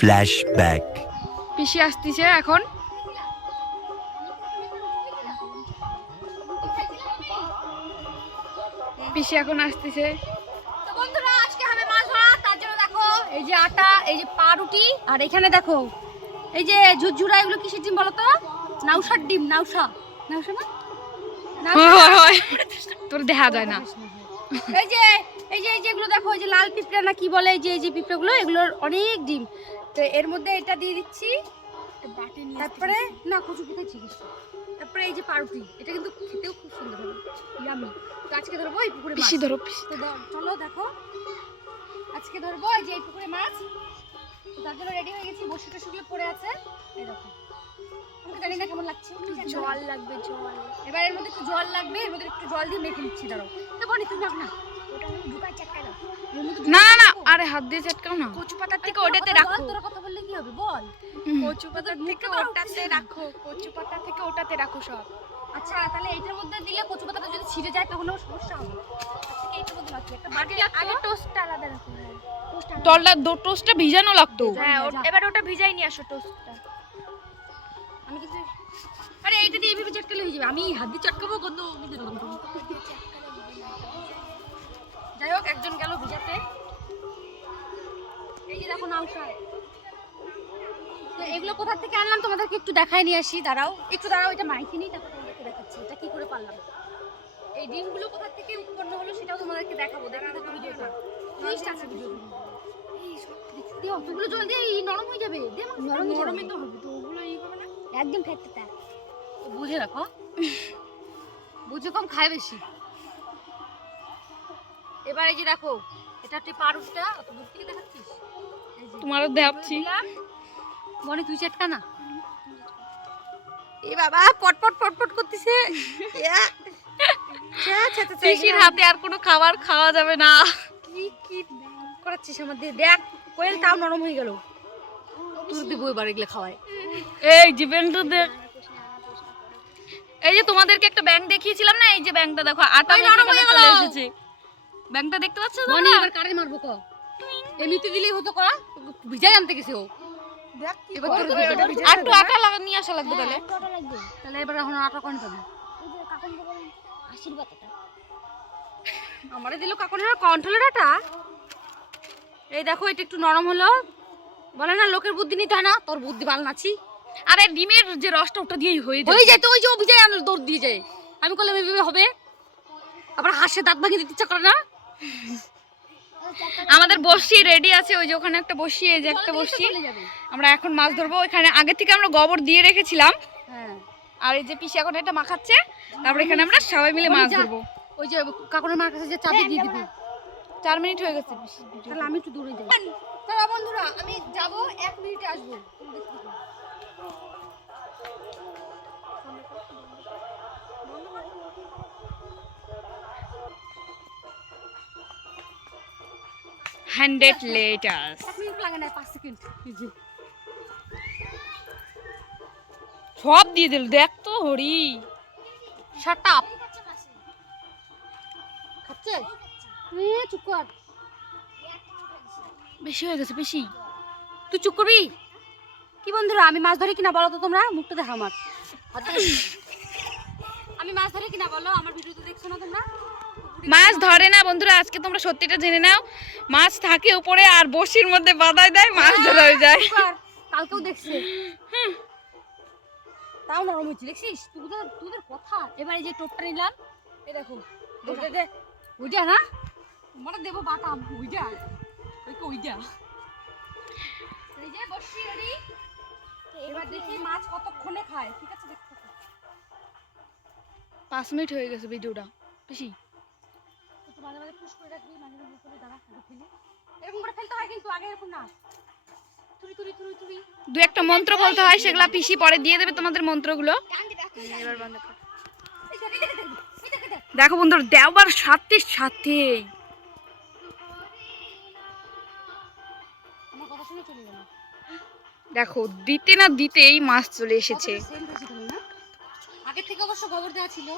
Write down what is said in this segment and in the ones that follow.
Flashback. পিসি আসতেছে এখন। পিসি এখন আসতেছে। তো বন্ধুরা আজকে হবে মাছ ধরা, তার জন্য দেখো এই যে আটা, এই যে পাউরুটি, আর এখানে দেখো এই যে ঝুরঝুরা, এগুলো কিসের ডিম বলো তো? নাউসার ডিম। নাউসা নাউসা না, তোর দেখা যায় না। এই যে যেগুলো দেখো, এই যে লাল পিঁপড়া না কি বলে, এই যে পিঁপড়াগুলো, এগুলোর অনেক ডিম। তো এর মধ্যে এটা দিয়ে দিচ্ছি, তারপরে না কচু পিঠা চিকিস, তারপরে এই যে পাউরুটি, এটা কিন্তু খেতেও খুব সুন্দর হবে, ইয়ামি। তো আজকে ধরবো এই পুকুরে মাছ। পিসি ধরো, পিসি। তো চলো দেখো, আজকে ধরবো এই যে এই পুকুরে মাছ। তো তার জন্য রেডি হয়ে গেছি, বসে টসুগুলো পড়ে আছে, এই দেখো। আমি জানি না কেমন লাগছে, জল লাগবে, জল। এবার এর মধ্যে একটু জল লাগবে, এর মধ্যে একটু জল দিয়ে মেখে নিচ্ছি। দাঁড়াও তো বনি, তুমি না ওটা আমি ঢুকাই চাটকা দাও। না না না, আরে হাত দিয়ে চটকাও না। কচু পাতার থেকে ওটাতে রাখো। তোরা কথা বললে কি হবে বল? কচু পাতার থেকে ওটাতে রাখো, কচু পাতা থেকে ওটাতে রাখো সব। আচ্ছা তাহলে এইটার মধ্যে দিলে কচু পাতাটা যদি ছিঁড়ে যায় তখন আমার সমস্যা হবে। আজকে এইটার মধ্যে রাখি একটা বাটি আগে টোস্টটা আলাদা রাখো। তলটা টোস্টটা ভিজানো লাগতো। হ্যাঁ, এবার ওটা ভিজাই নিয়ে আসো টোস্টটা। আমি কিছু, আরে এইটা দিয়ে এইভাবে চটকালে হয়ে যাবে। আমি হাত দিয়ে চটকাবো কত। যাই হোক, একজন গেল ভিজাতে। এই যে দেখো নাউশা, তো এগুলো কোথা থেকে আনলাম তোমাদেরকে একটু দেখাই নিয়ে আসি। দাঁড়াও একটু, দাঁড়াও, এটা মাইকে নিই, তারপর তোমাদেরকে দেখাচ্ছি এটা কি করে পারলাম। এই ডিমগুলো কোথা থেকে উৎপন্ন হলো সেটাও তোমাদেরকে দেখাবো। দেখা দেখো ভিডিওটা, টুইস্ট আছে ভিডিওটা। এই অতগুলো জল দিয়ে এই নরম হয়ে যাবে। দে নরমই তো হবে, তো ওগুলো ই হবে না, একদম খেতে তা। বুঝে রাখো, বুঝে কম খায় বেশি। এবার এই যে দেখো, এটা হচ্ছে পাউরুটিটা, অত দূর থেকে দেখাচ্ছিস? তোমারও দেখাচ্ছি। বনি তুই চটকা না। এ বাবা পটপট পটপট করতেছে। পিসির হাতে আর কোনো খাবার খাওয়া যাবে না। কি কি করাচ্ছিস আমাদের? দেখ কোয়েল তাও নরম হয়ে গেল। তোর দিব এবার এগুলো খাওয়ায়। এই যে ব্যাংকটা দেখ, এই যে তোমাদেরকে একটা ব্যাংক দেখিয়েছিলাম না, এই যে ব্যাংকটা দেখো, আটা নরম হয়ে চলে গেল। এসেছে। ব্যাংকটা দেখতে পাচ্ছ তো? বনি এবার কারে মারবো ক? এমনিতে দিলেই হতো করা, ভিজাই আনতে গেছে ও। দেখ এবার তোর আর একটু আটা লাগা নিয়ে আসা লাগবে তাহলে। ওটা লাগবে। তাহলে এবার এখন আটা কোন পাবি? ওই যে কাকুন বলেন আশীর্বাদ এটা। আমারে দিল কাকুনের কন্ট্রোলের আটা। এই দেখো এটা একটু নরম হলো। বলে না লোকের বুদ্ধি নিতে হয় না, তোর বুদ্ধি ভালো নাছি। আরে ডিমের যে রসটা ওটা দিয়েই হয়ে যায়। হয়ে যায় তো, ওই যে ও ভিজাই আনলো, দৌড় দিয়ে যায়। আমি করলে এভাবে হবে? আবার হাসে দাঁত ভাঙিয়ে দিতে ইচ্ছা করে না? আমাদের বসি রেডি আছে, ওই যে ওখানে একটা বসি, এই যে একটা বসি। আমরা এখন মাছ ধরবো। এখানে আগে থেকে আমরা গোবর দিয়ে রেখেছিলাম। হ্যাঁ, আর এই যে পিসি এখন এটা মাখাচ্ছে, তারপর এখানে আমরা সবাই মিলে মাছ ধরবো। ওই যে কাকুনের মার কাছে যে চাবি দিয়ে দিবি। 4 মিনিট হয়ে গেছে। তাহলে আমি একটু দূরে যাই। তারা বন্ধুরা আমি যাব, 1 মিনিটে আসবো। Hundred letters. 1 মিনিট লাগে না, 5 সেকেন্ড। সব দিয়ে দিল, দেখ তো হরি। Shut up. খাচ্ছে? চুপ কর। বেশি হয়ে গেছে, বেশি। তুই চুপ করবি? কি বন্ধুরা আমি মাছ ধরি কিনা বলো তো তোমরা? মুখটা দেখো আমার। আমি মাছ ধরি কিনা বলো? আমার ভিডিও তো দেখছো না তোমরা? মাছ ধরে না বন্ধুরা, আজকে তোমরা সত্যিটা জেনে নাও। মাছ থাকে উপরে আর বসির মধ্যে বাঁধায় দেয়, মাছ ধরা হয়ে যায়। কালকেও দেখছে। তাও নরম হয়েছে, দেখছিস? তোদের কথা। এবার এই যে টোপটা নিলাম, এই দেখো ওইটা না, মানে দেবো বাটাম ওইটা, ওইটা এই যে বসি রেডি। এবার দেখি মাছ কতক্ষণে খায়। ঠিক আছে, দেখতে 5 মিনিট হয়ে গেছে ভিডিওটা। বেশি তো মাঝে মাঝে পুশ করে রাখবি, মাঝে মাঝে করে দাঁড়া ফেলি। এরকম করে ফেলতে হয় কিন্তু, আগে এরকম না। তুরি তুরি তুরি তুরি দু একটা মন্ত্র বলতে হয়, সেগুলা পিসি পরে দিয়ে দেবে তোমাদের মন্ত্রগুলো। এবার বন্ধ কর। দেখো বন্ধুরা, দেওয়ার সাথে সাথেই আমার কথা শুনে চলে গেল। দেখো দিতে না দিতেই মাছ চলে এসেছে। আগে থেকে অবশ্য গোবর দেওয়া ছিল।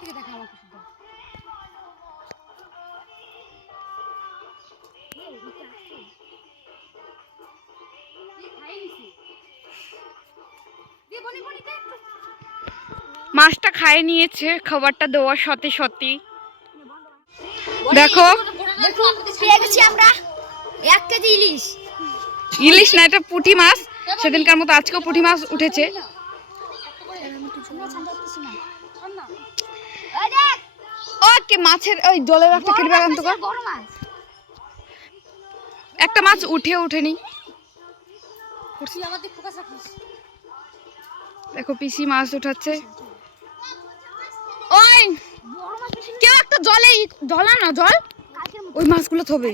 থেকে দেখা আমাকে শুধু মাছটা খায় নিয়েছে খাবারটা দেওয়ার সাথে সাথে। দেখো দেখুন পেয়ে গেছি আমরা 1 কেজি ইলিশ। ইলিশ না, এটা পুঁটি মাছ। সেদিনকার মতো আজকেও পুঁটি মাছ উঠেছে। ওকে, মাছের ওই জলের একটা কেটে বাগান তো একটা মাছ উঠেনি। দেখো পিসি মাছ উঠাচ্ছে। ওই কেউ একটা জলে ঢলা না জল, ওই মাছগুলো থবে।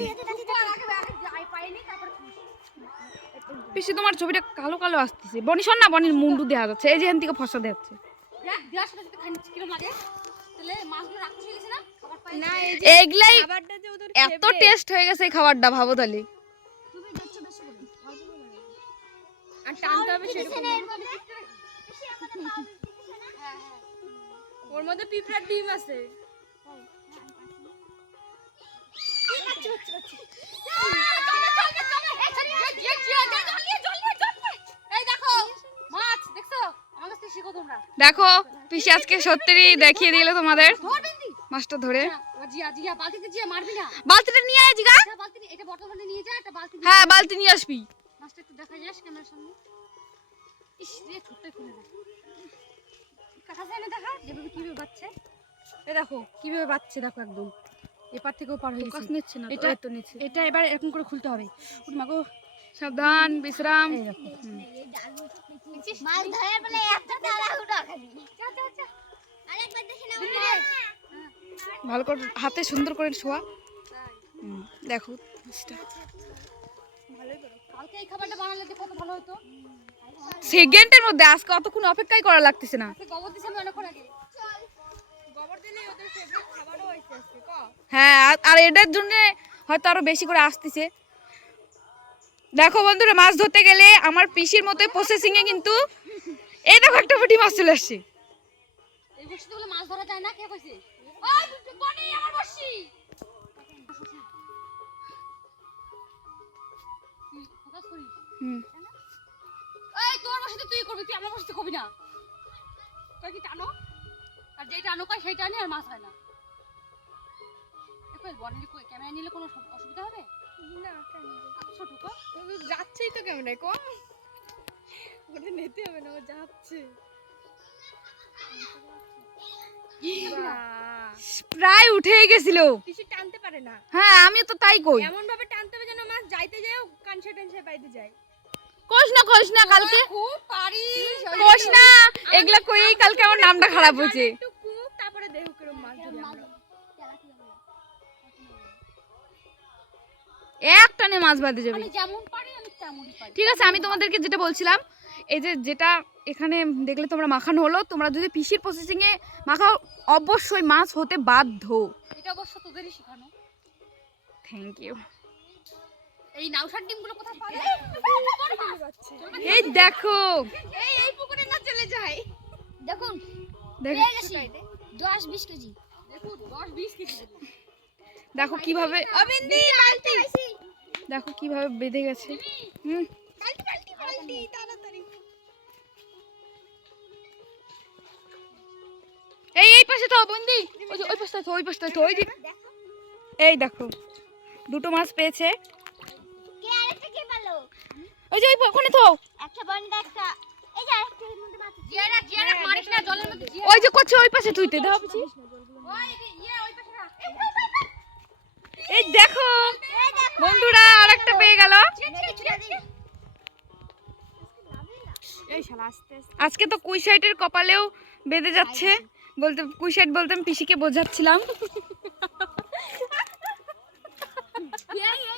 পিসি তোমার ছবিটা কালো কালো আসতেছে। বনি শোন না, বনির মুন্ডু দেখা যাচ্ছে। এই যে এখান থেকে ফসা দেখাচ্ছে। এগুলাই এত টেস্ট হয়ে গেছে এই খাবারটা, ভাবো তাহলে। আর টানতে হবে সেরকম। ওর মধ্যে পিঁপড়ার ডিম আছে। দেখো পিসি আজকে সত্যি দেখিয়ে দিল তোমাদের মাছটা ধরে। বালতিটা নিয়ে আয় জিগা। হ্যাঁ বালতি নিয়ে আসবি। দেখো কিভাবে বাচ্চা, দেখো একদম এপার থেকেও পার হয়ে গেছে। নিচ্ছে না, এটা তো নিচ্ছে। এটা এবার এরকম করে খুলতে হবে। মাগো সাবধান, বিশ্রাম। মাছ ধরে বলে একটা তাড়াহুড়া খালি। আরেকবার দেখে নাও। ভালো করে হাতে সুন্দর করে শোয়া। দেখো কালকে এই খাবারটা বানালে যে কত ভালো হতো। সেকেন্ডের মধ্যে, আজকে অতক্ষণ অপেক্ষাই করা লাগতেছে না। গোবর দিছে আমি অনেকক্ষণ আগে। গোবর দিলে ওদের ফেভারিট খাবারও হইছে আজকে ক। হ্যাঁ, আর এটার জন্য হয়তো আরো বেশি করে আসতেছে। দেখো বন্ধুরা, মাছ ধরতে গেলে আমার পিসির মতোই প্রসেসিং এ কিন্তু এই দেখো একটা পুঁটি মাছ চলে আসছে। এই বর্ষিতে বলে মাছ ধরা যায় না, কে কইছে? ওই বনি আমার বর্ষি। ফোকাস করি। এই তোর বর্ষিতে তুই করবি, তুই আমার বর্ষিতে করবি না। তুই কি টানো? আর যেই টানো কয় সেই টানি, আর মাছ হয় না। কই বনি কই ক্যামেরা নিলে কোনো অসুবিধা হবে? না কেন? ছোট কো যাচ্ছেই তো কেমন কো। ওটা নিতে হবে না, ও যাচ্ছে। প্রায় উঠেই গেছিল। পিসি টানতে পারে না। হ্যাঁ আমিও তো তাই কই। এমন ভাবে টানতে হবে যেন মাছ যাইতে যায় কানসে টেনসে বাইতে যায়। কোশ না কালকে খুব পারিস। কোশ না, এগুলা কইই কালকে আমার নামটা খারাপ হয়েছে। একটু কুক তারপরে দেহ করে মাছ ধরি আমরা। এক টানে মাছ বাঁধে যাবে। আমি যেমন পারি আমি তেমনই পারি। ঠিক আছে, আমি তোমাদেরকে যেটা বলছিলাম, এই যে যেটা এখানে দেখলে তোমরা মাখানো হলো, তোমরা যদি পিসির প্রসেসিং এ মাখাও অবশ্যই মাছ হতে বাধ্য। এটা অবশ্য তোদেরই শেখানো। Thank you. এই নাউশার ডিমগুলো কোথায় পাবে? এই দেখো এই পুকুরে না চলে যায়। দেখুন দেখো পেয়ে গেছি 10-20 কেজি। দেখুন 10-20 কেজি। দেখো কিভাবে, অবিন্দি বালতি দেখো কিভাবে বেঁধে গেছে। বালতি তাড়াতাড়ি। এই পাশে তো বন্দি, ওই যে ওই পাশটা তো ওই যে। এই দেখো দুটো মাছ পেয়েছে। কে আরেকটা কে পেলো? ওই যে ওখানে তো একটা বন্ডা একটা। এই যে আরেকটার মধ্যে মাছ। জিয়ারা মারিস না জলের মধ্যে। ওই যে করছে ওই পাশে তুইতে দাও পিছি। ওই ওই পাশে রাখ। এই দেখো বন্ধুরা আরেকটা পেয়ে গেল। এই শালা আস্তে আস্তে। আজকে তো কুইশাইটের কপালেও বেঁধে যাচ্ছে। বলতে কুইশাইট বলতাম, পিসিকে বোঝাচ্ছিলাম।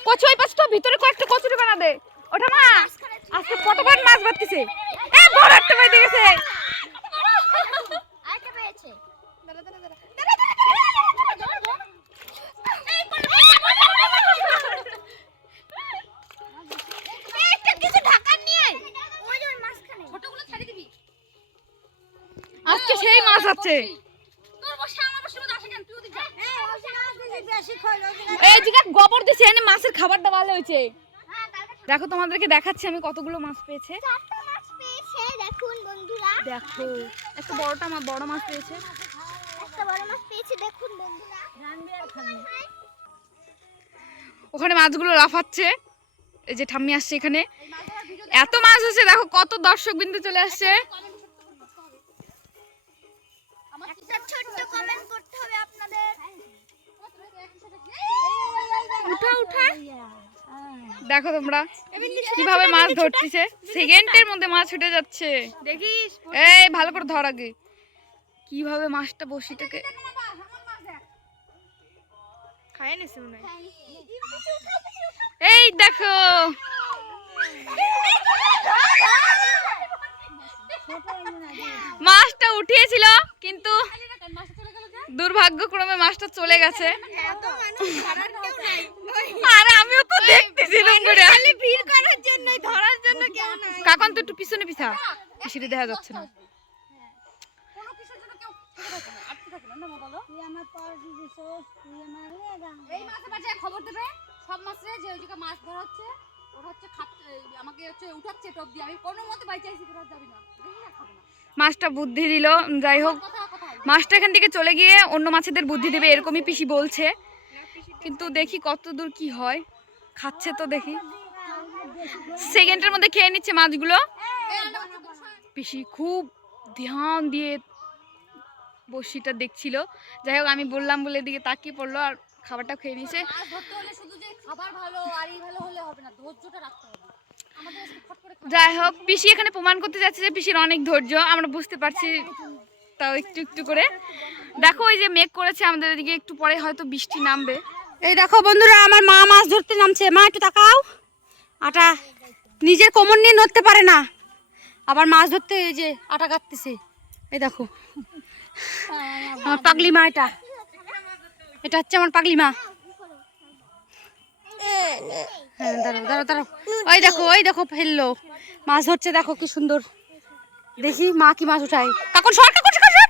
কচু ওই পাশটা ভিতরে কয়েকটা কচুরি বানা দে। ওটা মা আজকে কতবার মাছ বাড়তেছে। এ বড় একটা বেঁধে গেছে। আরেকটা পেয়েছে। দাঁড়া দাঁড়া দাঁড়া। একটা কিছু ঢাকা নিয়ে আয়। ওই যে মাছখানে ছোটগুলো ছেড়ে দিবি। আজকে সেই মাছ আছে। তোর বসা এই জিগা গোবর দিছে এনে মাছের খাবারটা ভালো হয়েছে। দেখো তোমাদেরকে দেখাচ্ছি আমি কতগুলো মাছ পেয়েছে। দেখুন বন্ধুরা, দেখো একটা বড় মাছ পেয়েছে। একটা বড় মাছ পেয়েছি দেখুন বন্ধুরা। ওখানে মাছগুলো লাফাচ্ছে, এই যে ঠাম্মি আসছে এখানে, এত মাছ হচ্ছে দেখো, কত দর্শক বিন্দু চলে আসছে। একটা ছোট্ট কমেন্ট করতে হবে আপনাদের। উঠা দেখো তোমরা কিভাবে মাছ ধরতেছে, সেকেন্ডের মধ্যে মাছ ছুটে যাচ্ছে। দেখিস এই ভালো করে ধর আগে, কিভাবে মাছটা বসিটাকে খায় নিছে মনে হয়। এই দেখো মাছটা উঠিয়েছিল কিন্তু দুর্ভাগ্যক্রমে মাছটা চলে গেছে। আরে আমিও তো দেখতেছিলাম করে, ভিড় করার জন্য, ধরার জন্য কেউ না। কাকন তো একটু পিছনে পিছা, পিছনে দেখা যাচ্ছে না। কোনো কিছুর জন্য কেউ আটকে থাকে না, না বলো? এই মাছে বাজে খবর দেবে সব মাছে যে ওই জায়গায় মাছ ধরা হচ্ছে, ওরা হচ্ছে আমাকে হচ্ছে উঠাচ্ছে টপ দিয়ে, আমি কোনো মতে বাই চাইছি তোরা যাবি না, দেখি না খাবো না। মাছটা বুদ্ধি দিল, যাই হোক কথা মাছটা এখান থেকে চলে গিয়ে অন্য মাছেদের বুদ্ধি দেবে এরকমই পিসি বলছে, কিন্তু দেখি কত দূর কি হয়। খাচ্ছে তো দেখি, সেকেন্ডের মধ্যে খেয়ে নিচ্ছে মাছগুলো। পিসি খুব ধ্যান দিয়ে বড়শিটা দেখছিল, যাই হোক আমি বললাম বলে দিকে তাকিয়ে পড়লো আর খাবারটা খেয়ে নিয়েছে। মাছ ধরতে হলে শুধু যে খাবার ভালো আর এই ভালো হলে হবে না, ধৈর্যটা রাখতে হবে। আমাদের আজকে ফট করে যাই হোক পিসি এখানে প্রমাণ করতে যাচ্ছে যে পিসির অনেক ধৈর্য, আমরা বুঝতে পারছি তাও একটু একটু করে। দেখো ওই যে মেঘ করেছে, আমাদের এদিকে একটু পরে হয়তো বৃষ্টি নামবে। এই দেখো বন্ধুরা, আমার মা মাছ ধরতে নামছে। মা একটু তাকাও, আটা নিজের কোমর নিয়ে নড়তে পারে না, আবার মাছ ধরতে এই যে আটা কাটতেছে। এই দেখো আমার পাগলি মা, এটা হচ্ছে আমার পাগলি মা। হ্যাঁ দাঁড়াও দাঁড়াও দাঁড়াও, ওই দেখো ফেললো, মাছ ধরছে দেখো কি সুন্দর। দেখি মা কি মাছ উঠায়। কাকুন সর, কাকুন সর, সর।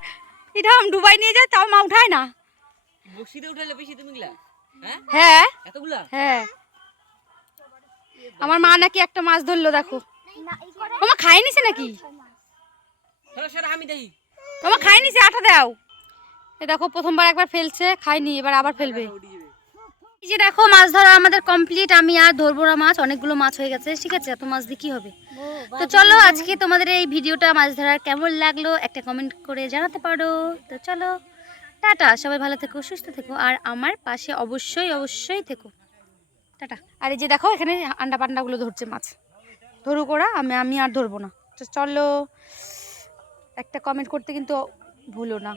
এটা ডুবাই নিয়ে যায় তাও মা উঠায় না। বসিতে উঠাইলে বেশি তুমি গলা হ্যাঁ হ্যাঁ এতগুলা হ্যাঁ, আমার মা নাকি একটা মাছ ধরলো দেখো। তোমার খাই নিছে নাকি? সর আমি দেখি তোমার খাই নিছে, আটা দাও। এ দেখো প্রথমবার একবার ফেলছে, খাইনি, এবার আবার ফেলবে। এই যে দেখো মাছ ধরা আমাদের কমপ্লিট, আমি আর ধরবো না মাছ, অনেকগুলো মাছ হয়ে গেছে। ঠিক আছে, এত মাছ দিয়ে কি হবে। তো চলো আজকে তোমাদের এই ভিডিওটা মাছ ধরার কেমন লাগলো একটা কমেন্ট করে জানাতে পারো। তো চলো টাটা, সবাই ভালো থেকো, সুস্থ থেকো, আর আমার পাশে অবশ্যই অবশ্যই থেকো। টাটা। আর এই যে দেখো এখানে আন্ডা পান্ডাগুলো ধরছে মাছ, ধরুক ওরা, আমি আর ধরবো না। তো চলো একটা কমেন্ট করতে কিন্তু ভুলো না।